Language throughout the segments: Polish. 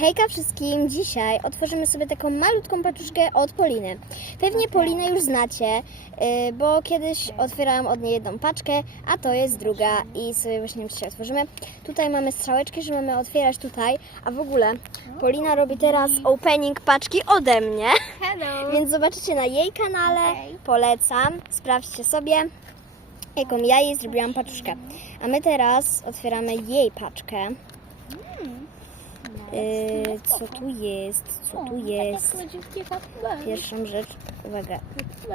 Hejka wszystkim! Dzisiaj otworzymy sobie taką malutką paczuszkę od Poliny. Pewnie Polinę już znacie, yy, bo kiedyś otwierałam od niej jedną paczkę, a to jest druga i sobie właśnie dzisiaj otworzymy. Tutaj mamy strzałeczki, że mamy otwierać tutaj, a w ogóle Polina robi teraz opening paczki ode mnie, Hello. więc zobaczycie na jej kanale, polecam, sprawdźcie sobie jaką ja jej zrobiłam paczuszkę. A my teraz otwieramy jej paczkę. Yy, co tu jest? Co tu jest? Pierwszą rzecz, uwaga.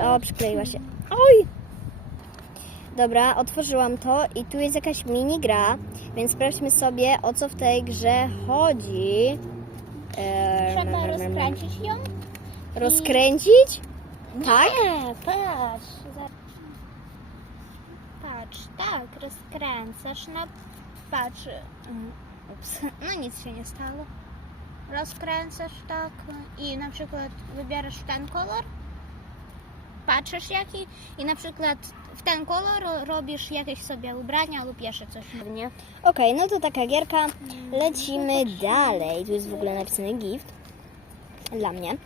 O, przykleiła się. Oj! Dobra, otworzyłam to i tu jest jakaś mini gra, więc sprawdźmy sobie o co w tej grze chodzi. Eee, Trzeba rozkręcić ją? Rozkręcić? Tak? Nie, patrz. Patrz, tak, rozkręcasz, no patrz. Ups, no nic się nie stało. Rozkręcasz tak i na przykład wybierasz ten kolor, patrzysz jaki i na przykład w ten kolor robisz jakieś sobie ubrania lub jeszcze coś. Nie? Okej, no to taka gierka. Lecimy dalej. Tu jest w ogóle napisany gift. Dla mnie.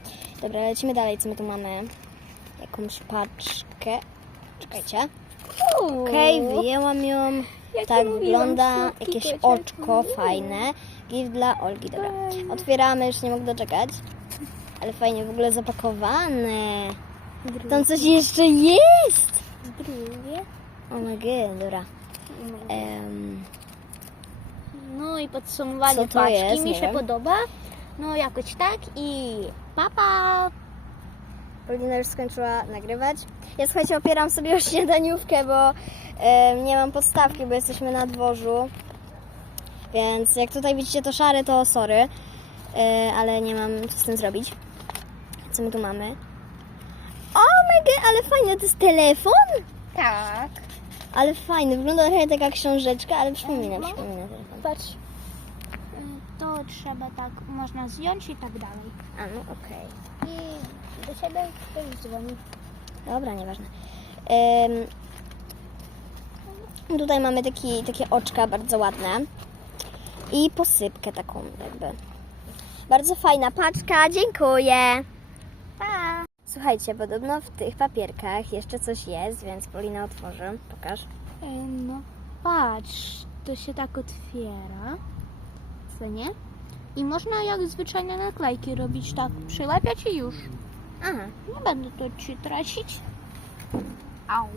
Dobra, lecimy dalej. Co my tu mamy? Jakąś paczkę. Czekajcie. Okej, wyjęłam ją. Tak mówiłam, wygląda. Jakieś oczko fajne. Gift dla Olgi. Dobra. Otwieramy, już nie mogę doczekać. Ale fajnie w ogóle zapakowane. Tam coś jeszcze jest. Drugie. O my god, dobra. Em, No i podsumowanie Co to paczki jest? mi Nie się wiem. podoba. No jakoś tak i papa. Paulina już skończyła nagrywać. Ja słuchajcie, opieram sobie o śniadaniówkę, bo e, nie mam podstawki, bo jesteśmy na dworzu. Więc jak tutaj widzicie to szare, to sorry. E, ale nie mam co z tym zrobić. Co my tu mamy? O mega, ale fajne, to jest telefon? Tak. Ale fajny, wygląda trochę tak jak książeczka, ale przypomina, przypomina telefon. Patrz. Y, To trzeba tak, można zdjąć i tak dalej. A no okej. I do siebie ktoś dzwoni. Dobra, nieważne. Ym, tutaj mamy taki, takie oczka bardzo ładne. I posypkę taką jakby. Bardzo fajna paczka, dziękuję. Pa. Słuchajcie, podobno w tych papierkach jeszcze coś jest, więc Polina otworzy. Pokaż. No patrz, to się tak otwiera. Co nie? I można jak zwyczajne naklejki robić tak, przylepiać i już. Aha, Nie będę to ci tracić. Au.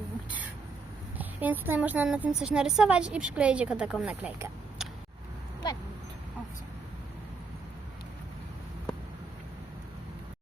więc tutaj można na tym coś narysować i przykleić jako taką naklejkę.